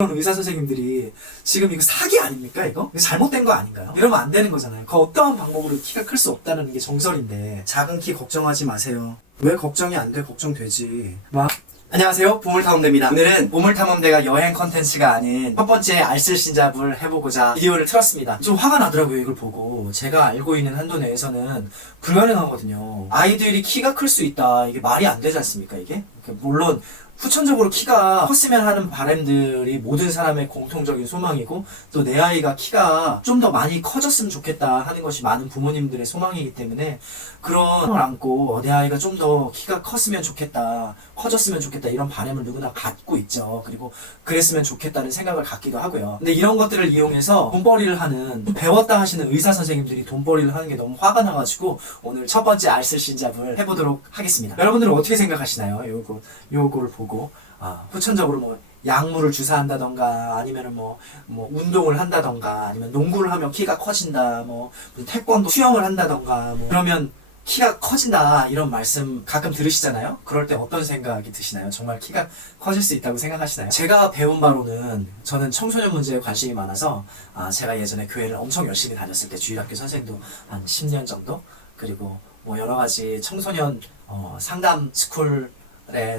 그런 의사 선생님들이 지금 이거 사기 아닙니까 이거? 이거 잘못된 거 아닌가요? 이러면 안 되는 거잖아요. 그 어떠한 방법으로 키가 클 수 없다는 게 정설인데 작은 키 걱정하지 마세요. 왜 걱정이 안 돼? 걱정되지. 안녕하세요, 보물탐험대입니다. 오늘은 보물탐험대가 여행 컨텐츠가 아닌 첫 번째 알쓸신잡을 해보고자 비디오를 틀었습니다. 좀 화가 나더라고요, 이걸 보고. 제가 알고 있는 한도 내에서는 불가능하거든요. 아이들이 키가 클 수 있다, 이게 말이 안 되지 않습니까, 이게? 물론 후천적으로 키가 컸으면 하는 바람들이 모든 사람의 공통적인 소망이고, 또 내 아이가 키가 좀 더 많이 커졌으면 좋겠다 하는 것이 많은 부모님들의 소망이기 때문에 그런 걸 안고 내 아이가 좀 더 키가 컸으면 좋겠다, 커졌으면 좋겠다, 이런 바람을 누구나 갖고 있죠. 그리고 그랬으면 좋겠다는 생각을 갖기도 하고요. 근데 이런 것들을 이용해서 돈벌이를 하는, 배웠다 하시는 의사 선생님들이 돈벌이를 하는 게 너무 화가 나가지고 오늘 첫 번째 알쓸신잡을 해보도록 하겠습니다. 여러분들은 어떻게 생각하시나요? 요거를 보고 후천적으로 뭐 약물을 주사한다던가, 아니면은 뭐 운동을 한다던가, 아니면 농구를 하면 키가 커진다, 뭐 태권도 수영을 한다던가, 그러면 키가 커진다, 이런 말씀 가끔 들으시잖아요. 그럴 때 어떤 생각이 드시나요? 정말 키가 커질 수 있다고 생각하시나요? 제가 배운 바로는, 저는 청소년 문제에 관심이 많아서 제가 예전에 교회를 엄청 열심히 다녔을 때, 주일학교 선생도 한 10년 정도, 그리고 뭐 여러 가지 청소년 상담 스쿨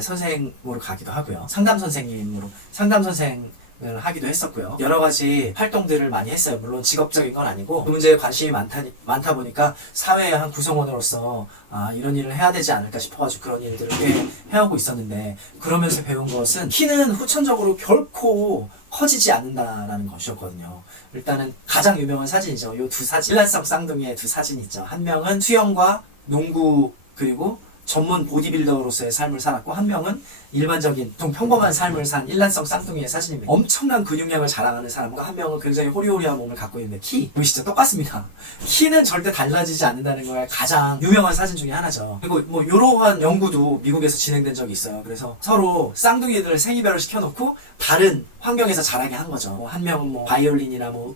선생으로 가기도 하고요. 상담 선생을 하기도 했었고요. 여러 가지 활동들을 많이 했어요. 물론 직업적인 건 아니고 그 문제에 관심이 많다 보니까 사회의 한 구성원으로서 이런 일을 해야 되지 않을까 싶어가지고 그런 일들을 꽤 해오고 있었는데, 그러면서 배운 것은 키는 후천적으로 결코 커지지 않는다라는 것이었거든요. 일단은 가장 유명한 사진이죠. 요 두 사진, 일란성 쌍둥이의 두 사진이 있죠. 한 명은 수영과 농구, 그리고 전문 보디빌더로서의 삶을 살았고, 한 명은 일반적인 좀 평범한 삶을 산 일란성 쌍둥이의 사진입니다. 엄청난 근육량을 자랑하는 사람과 한 명은 굉장히 호리호리한 몸을 갖고 있는데, 키 보이시죠? 똑같습니다. 키는 절대 달라지지 않는다는 거에 가장 유명한 사진 중에 하나죠. 그리고 뭐 이러한 연구도 미국에서 진행된 적이 있어요. 그래서 서로 쌍둥이들을 생이별을 시켜놓고 다른 환경에서 자라게 한 거죠. 한 명은 뭐 바이올린이나 뭐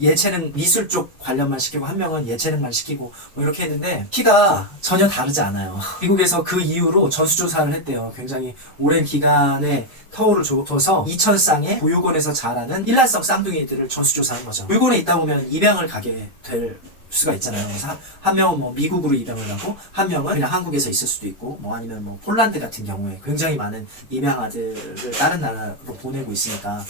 예체능 미술 쪽 관련만 시키고, 한 명은 예체능만 시키고 뭐 이렇게 했는데 키가 전혀 다르지 않아요. 미국에서 그 이후로 전수조사를 했대요. 굉장히 오랜 기간에 터울을 좁혀서 2,000쌍의 보육원에서 자라는 일란성 쌍둥이들을 전수조사한 거죠. 보육원에 있다 보면 입양을 가게 될 수가 있잖아요. 그래서 한 명은 뭐 미국으로 입양을 가고, 한 명은 그냥 한국에서 있을 수도 있고, 뭐 아니면 뭐 폴란드 같은 경우에 굉장히 많은 입양 아들을 다른 나라로 보내고 있으니까,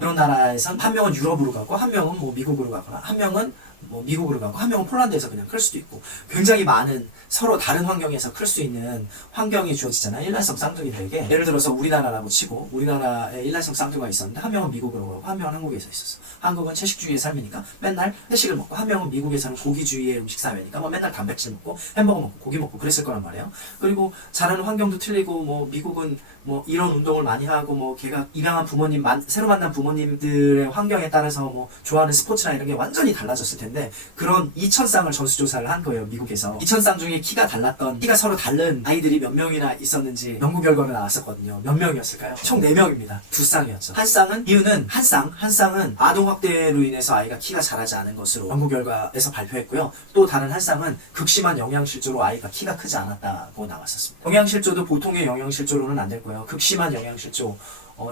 그런 나라에선 한 명은 유럽으로 가고, 한 명은 뭐 미국으로 가거나, 한 명은 뭐 미국으로 가고, 한 명은 폴란드에서 그냥 클 수도 있고, 굉장히 많은 서로 다른 환경에서 클 수 있는 환경이 주어지잖아요. 일란성 쌍둥이들에게. 예를 들어서 우리나라라고 치고, 우리나라에 일란성 쌍둥이가 있었는데 한 명은 미국으로 가고 한 명은 한국에서 있었어. 한국은 채식주의의 삶이니까 맨날 회식을 먹고, 한 명은 미국에서는 고기주의의 음식 사회니까 뭐 맨날 단백질 먹고 햄버거 먹고 고기 먹고 그랬을 거란 말이에요. 그리고 자라는 환경도 틀리고, 뭐 미국은 뭐 이런 운동을 많이 하고, 뭐 걔가 입양한 부모님, 새로 만난 부모님들의 환경에 따라서 뭐 좋아하는 스포츠나 이런 게 완전히 달라졌을 텐데, 그런 2,000쌍을 전수조사를 한 거예요, 미국에서. 2,000쌍 중에 키가 달랐던, 키가 서로 다른 아이들이 몇 명이나 있었는지 연구 결과가 나왔었거든요. 몇 명이었을까요? 총 4명입니다. 두 쌍이었죠. 한 쌍은, 이유는 한 쌍은 아동학대로 인해서 아이가 키가 자라지 않은 것으로 연구 결과에서 발표했고요. 또 다른 한 쌍은 극심한 영양실조로 아이가 키가 크지 않았다고 나왔었습니다. 영양실조도 보통의 영양실조로는 안 될 거예요. 극심한 영양실조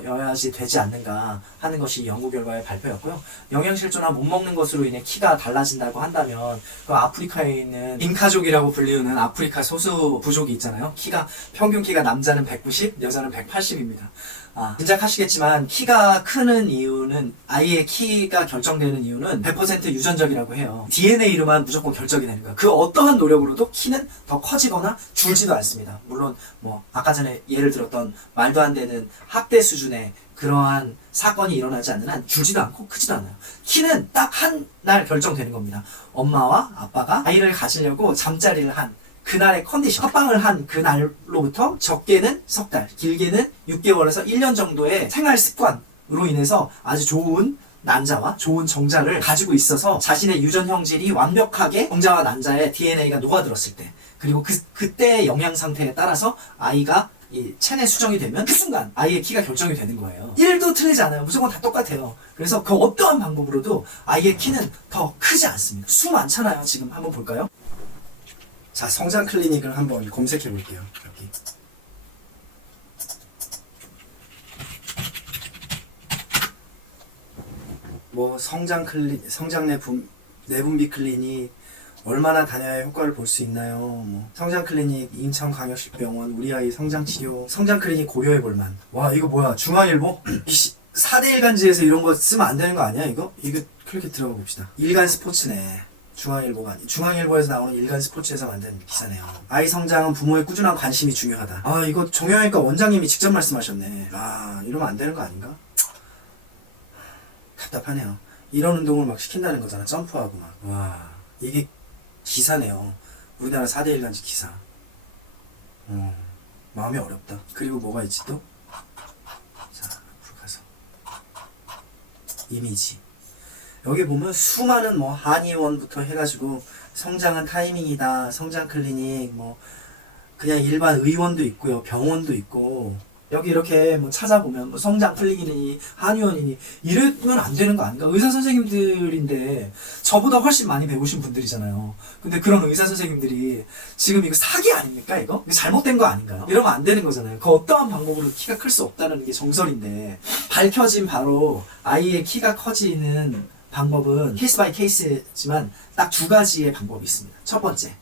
여야지 되지 않는가 하는 것이 연구 결과의 발표였고요. 영양실조나 못 먹는 것으로 인해 키가 달라진다고 한다면, 그 아프리카에 있는 빈카족이라고 불리우는 아프리카 소수 부족이 있잖아요. 평균 키가 남자는 190, 여자는 180입니다. 짐작하시겠지만 키가 크는 이유는, 아이의 키가 결정되는 이유는 100% 유전적이라고 해요. DNA로만 무조건 결정이 되는 거예요. 그 어떠한 노력으로도 키는 더 커지거나 줄지도 않습니다. 물론 뭐 아까 전에 예를 들었던 말도 안 되는 학대 수준의 그러한 사건이 일어나지 않는 한 줄지도 않고 크지도 않아요. 키는 딱 한 날 결정되는 겁니다. 엄마와 아빠가 아이를 가지려고 잠자리를 한 그날의 컨디션, 합방을 한 그날로부터 적게는 석 달, 길게는 6개월에서 1년 정도의 생활 습관으로 인해서 아주 좋은 난자와 좋은 정자를 가지고 있어서, 자신의 유전 형질이 완벽하게 정자와 난자의 DNA가 녹아들었을 때, 그리고 그때의 영양 상태에 따라서 아이가 이 체내 수정이 되면 그 순간 아이의 키가 결정이 되는 거예요. 1도 틀리지 않아요. 무조건 다 똑같아요. 그래서 그 어떠한 방법으로도 아이의 키는 더 크지 않습니다. 수 많잖아요. 지금 한번 볼까요? 자, 성장 클리닉을 한번 검색해 볼게요. 여기. 뭐 성장 내분비 클리닉 얼마나 다녀야 효과를 볼 수 있나요? 뭐 성장 클리닉 인천광역시병원 우리 아이 성장 치료 성장 클리닉 고려해 볼만. 와 이거 뭐야 중앙일보? 4대 일간지에서 이런 거 쓰면 안 되는 거 아니야 이거? 이거 클릭해 들어가 봅시다. 일간 스포츠네. 중앙일보가 아니 중앙일보에서 나오는 일간 스포츠에서 만든 기사네요. 아이 성장은 부모의 꾸준한 관심이 중요하다. 아 이거 정형외과 원장님이 직접 말씀하셨네. 아 이러면 안 되는 거 아닌가? 답답하네요. 이런 운동을 막 시킨다는 거잖아. 점프하고 막. 와 이게 기사네요. 우리나라 4대 일간지 기사. 마음이 어렵다. 그리고 뭐가 있지 또? 자 앞으로 가서 이미지. 여기 보면 수많은 뭐 한의원부터 해가지고 성장은 타이밍이다, 성장 클리닉, 뭐 그냥 일반 의원도 있고요, 병원도 있고. 여기 이렇게 뭐 찾아보면 뭐 성장 클리닉이니 한의원이니 이러면 안 되는 거 아닌가? 의사 선생님들인데 저보다 훨씬 많이 배우신 분들이잖아요. 근데 그런 의사 선생님들이 지금 이거 사기 아닙니까 이거? 이거 잘못된 거 아닌가요? 이러면 안 되는 거잖아요. 그 어떠한 방법으로 키가 클 수 없다는 게 정설인데 밝혀진 바로 아이의 키가 커지는 방법은 케이스 바이 케이스지만 딱 두 가지의 방법이 있습니다. 첫 번째,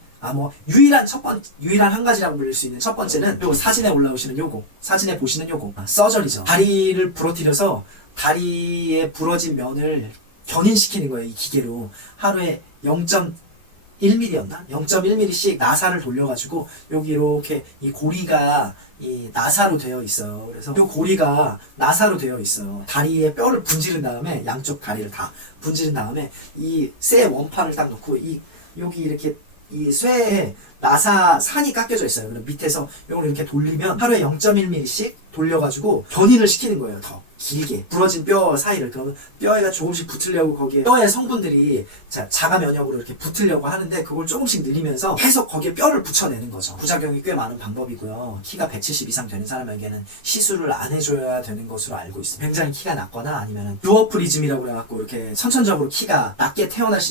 유일한 한 가지라고 불릴 수 있는 첫 번째는 요거 사진에 올라오시는 요거, 사진에 보시는 요거, 서저리죠. 다리를 부러뜨려서 다리에 부러진 면을 견인시키는 거예요. 이 기계로 하루에 0.1mm였나? 0.1mm씩 나사를 돌려가지고 여기 이렇게 이 고리가 이 나사로 되어 있어요. 그래서 이 고리가 나사로 되어 있어요. 다리에 뼈를 분지른 다음에 양쪽 다리를 다 분지른 다음에 이 쇠 원판을 딱 놓고 여기 이렇게 이 쇠에 나사 산이 깎여져 있어요. 그럼 밑에서 이걸 이렇게 돌리면 하루에 0.1mm씩 돌려가지고 견인을 시키는 거예요. 더 길게 부러진 뼈 사이를. 그러면 뼈에가 조금씩 붙으려고 거기에 뼈의 성분들이 자가 면역으로 이렇게 붙으려고 하는데 그걸 조금씩 늘리면서 계속 거기에 뼈를 붙여내는 거죠. 부작용이 꽤 많은 방법이고요. 키가 170 이상 되는 사람에게는 시술을 안 해줘야 되는 것으로 알고 있습니다. 굉장히 키가 낮거나 아니면 드워프리즘이라고 해갖고 이렇게 선천적으로 키가 낮게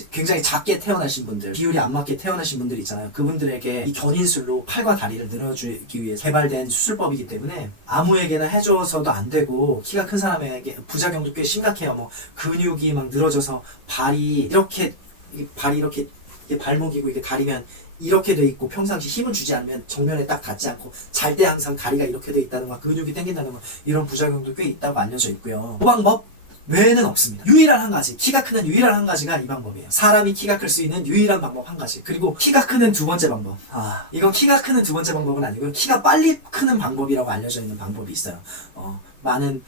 굉장히 작게 태어나신 분들, 비율이 안 맞게 태어나신 분들 있잖아요. 그분들에게 이 견인술로 팔과 다리를 늘어주기 위해 개발된 수술법이기 때문에 아무에게나 해줘서도 안 되고 키가 큰 사람에게 부작용도 꽤 심각해요. 뭐 근육이 막 늘어져서 발이 이렇게 이게 발목이고 이게 다리면 이렇게 돼 있고 평상시 힘을 주지 않으면 정면에 딱 닿지 않고 잘 때 항상 다리가 이렇게 돼 있다는 거, 근육이 당긴다는 거, 이런 부작용도 꽤 있다고 알려져 있고요. 그 방법 외에는 없습니다. 유일한 한 가지, 키가 크는 유일한 한 가지가 이 방법이에요. 사람이 키가 클 수 있는 유일한 방법 한 가지. 그리고 키가 크는 두 번째 방법. 이건 키가 크는 두 번째 방법은 아니고요. 키가 빨리 크는 방법이라고 알려져 있는 방법이 있어요. 많은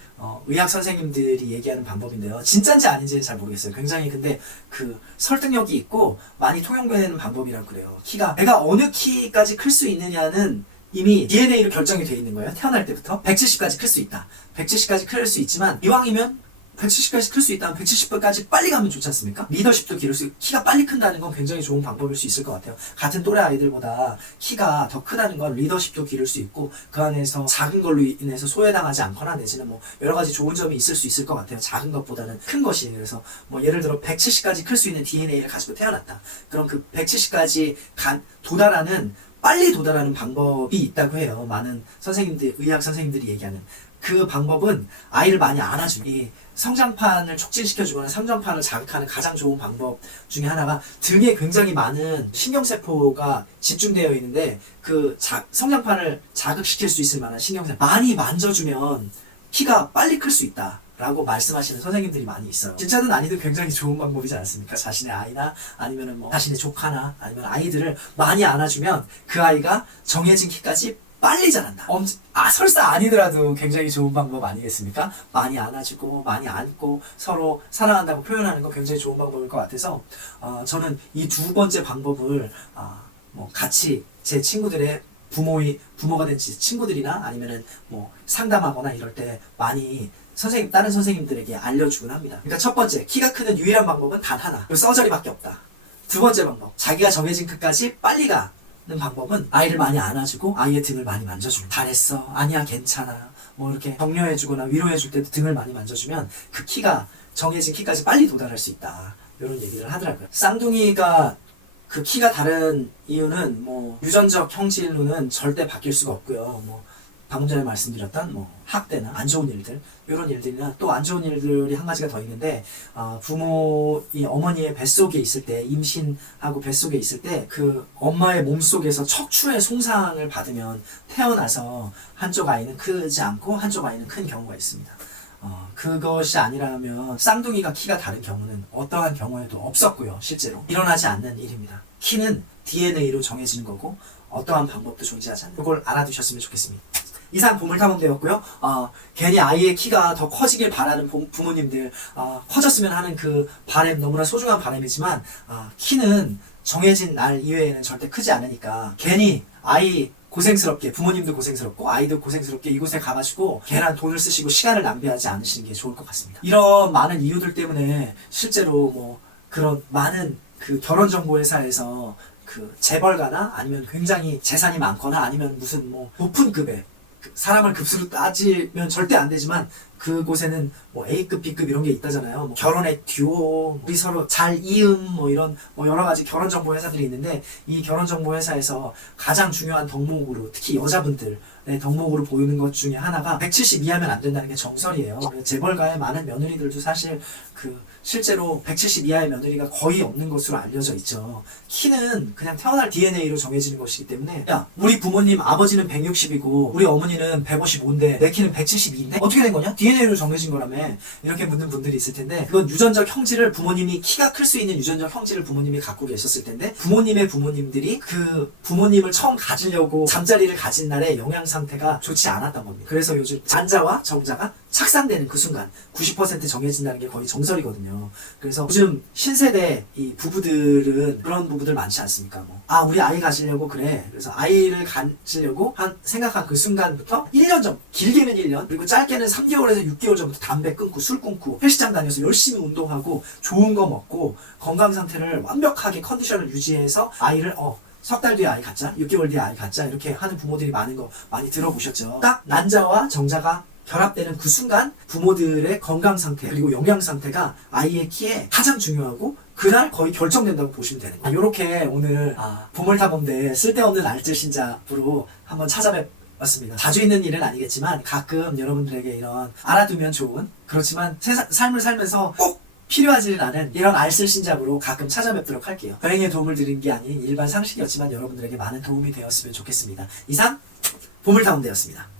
의학 선생님들이 얘기하는 방법인데요. 진짜인지 아닌지는 잘 모르겠어요. 굉장히 근데 그 설득력이 있고 많이 통용되는 방법이라고 그래요. 내가 어느 키까지 클 수 있느냐는 이미 DNA로 결정이 돼 있는 거예요. 태어날 때부터 170까지 클 수 있다. 170까지 클 수 있지만 이왕이면 170까지 클 수 있다면 170까지 빨리 가면 좋지 않습니까? 리더십도 기를 수 있고 키가 빨리 큰다는 건 굉장히 좋은 방법일 수 있을 것 같아요. 같은 또래 아이들보다 키가 더 크다는 건 리더십도 기를 수 있고 그 안에서 작은 걸로 인해서 소외당하지 않거나 내지는 뭐 여러 가지 좋은 점이 있을 수 있을 것 같아요. 작은 것보다는 큰 것이. 그래서 뭐 예를 들어 170까지 클 수 있는 DNA를 가지고 태어났다. 그럼 그 170까지 빨리 도달하는 방법이 있다고 해요. 많은 선생님들, 의학 선생님들이 얘기하는. 그 방법은 아이를 많이 안아주기, 성장판을 촉진시켜주거나 성장판을 자극하는 가장 좋은 방법 중에 하나가 등에 굉장히 많은 신경세포가 집중되어 있는데 그 성장판을 자극시킬 수 있을 만한 신경세포 많이 만져주면 키가 빨리 클 수 있다 라고 말씀하시는 선생님들이 많이 있어요. 진짜든 아니든 굉장히 좋은 방법이지 않습니까? 자신의 아이나 아니면 뭐 자신의 조카나 아니면 아이들을 많이 안아주면 그 아이가 정해진 키까지 빨리 자란다. 설사 아니더라도 굉장히 좋은 방법 아니겠습니까? 많이 안아주고 많이 안고 서로 사랑한다고 표현하는 거 굉장히 좋은 방법일 것 같아서 저는 이 두 번째 방법을 뭐 같이 제 친구들의 부모가 된 친구들이나 아니면은 뭐 상담하거나 이럴 때 많이 다른 선생님들에게 알려주곤 합니다. 그러니까 첫 번째, 키가 크는 유일한 방법은 단 하나. 서저리밖에 없다. 두 번째 방법, 자기가 정해진 끝까지 빨리 가는 방법은 아이를 많이 안아주고 아이의 등을 많이 만져주고 잘했어, 아니야, 괜찮아, 뭐 이렇게 격려해주거나 위로해줄 때도 등을 많이 만져주면 그 키가 정해진 키까지 빨리 도달할 수 있다. 이런 얘기를 하더라고요. 쌍둥이가 그 키가 다른 이유는 뭐 유전적 형질로는 절대 바뀔 수가 없고요. 뭐 방금 전에 말씀드렸던 뭐 학대나 안 좋은 일들, 이런 일들이나 또 안 좋은 일들이 한 가지가 더 있는데, 부모이 어머니의 뱃속에 있을 때, 임신하고 뱃속에 있을 때 그 엄마의 몸속에서 척추의 손상을 받으면 태어나서 한쪽 아이는 크지 않고 한쪽 아이는 큰 경우가 있습니다. 그것이 아니라면 쌍둥이가 키가 다른 경우는 어떠한 경우에도 없었고요. 실제로 일어나지 않는 일입니다. 키는 DNA로 정해지는 거고 어떠한 방법도 존재하지 않는, 이걸 알아두셨으면 좋겠습니다. 이상 보물탐험 되었고요. 괜히 아이의 키가 더 커지길 바라는 부모님들, 커졌으면 하는 그 바람, 너무나 소중한 바람이지만, 키는 정해진 날 이외에는 절대 크지 않으니까 괜히 아이 고생스럽게, 부모님도 고생스럽고 아이도 고생스럽게 이곳에 가가지고 괜한 돈을 쓰시고 시간을 낭비하지 않으시는 게 좋을 것 같습니다. 이런 많은 이유들 때문에 실제로 뭐 그런 많은 그 결혼정보회사에서 그 재벌가나 아니면 굉장히 재산이 많거나 아니면 무슨 뭐 높은 급의 사람을 급수로 따지면 절대 안 되지만 그곳에는 뭐 A급, B급 이런 게 있다잖아요. 뭐 결혼의 듀오, 우리 서로 잘 이음, 뭐 이런 뭐 여러 가지 결혼 정보 회사들이 있는데, 이 결혼 정보 회사에서 가장 중요한 덕목으로, 특히 여자분들의 덕목으로 보이는 것 중에 하나가 170 이하면 안 된다는 게 정설이에요. 재벌가의 많은 며느리들도 사실 실제로 170 이하의 며느리가 거의 없는 것으로 알려져 있죠. 키는 그냥 태어날 DNA로 정해지는 것이기 때문에, 야, 우리 부모님 아버지는 160이고 우리 어머니는 155인데 내 키는 172인데 어떻게 된 거냐? DNA로 정해진 거라며. 이렇게 묻는 분들이 있을 텐데, 그건 유전적 형질을 부모님이, 키가 클 수 있는 유전적 형질을 부모님이 갖고 계셨을 텐데, 부모님의 부모님들이 그 부모님을 처음 가지려고 잠자리를 가진 날의 영양 상태가 좋지 않았던 겁니다. 그래서 요즘 잔자와 정자가 착상되는 그 순간 90% 정해진다는 게 거의 정설이거든요. 그래서 요즘 신세대 이 부부들은 그런 부부들 많지 않습니까? 뭐, 우리 아이 가지려고 그래. 그래서 아이를 가지려고 생각한 그 순간부터 1년 전, 길게는 1년, 그리고 짧게는 3개월에서 6개월 전부터 담배 끊고 술 끊고 헬스장 다녀서 열심히 운동하고 좋은 거 먹고 건강 상태를 완벽하게 컨디션을 유지해서 아이를 석 달 뒤에 아이 갖자, 6개월 뒤에 아이 갖자, 이렇게 하는 부모들이 많은 거 많이 들어보셨죠. 딱 난자와 정자가 결합되는 그 순간 부모들의 건강 상태 그리고 영양 상태가 아이의 키에 가장 중요하고 그날 거의 결정된다고 보시면 되는 거예요. 이렇게 오늘 보물탐험대 쓸데없는 알뜰 신잡으로 한번 찾아뵙었습니다. 자주 있는 일은 아니겠지만 가끔 여러분들에게 이런 알아두면 좋은, 그렇지만 삶을 살면서 꼭 필요하지는 않은 이런 알쓸 신잡으로 가끔 찾아뵙도록 할게요. 여행에 도움을 드린 게 아닌 일반 상식이었지만 여러분들에게 많은 도움이 되었으면 좋겠습니다. 이상 보물탐험대였습니다.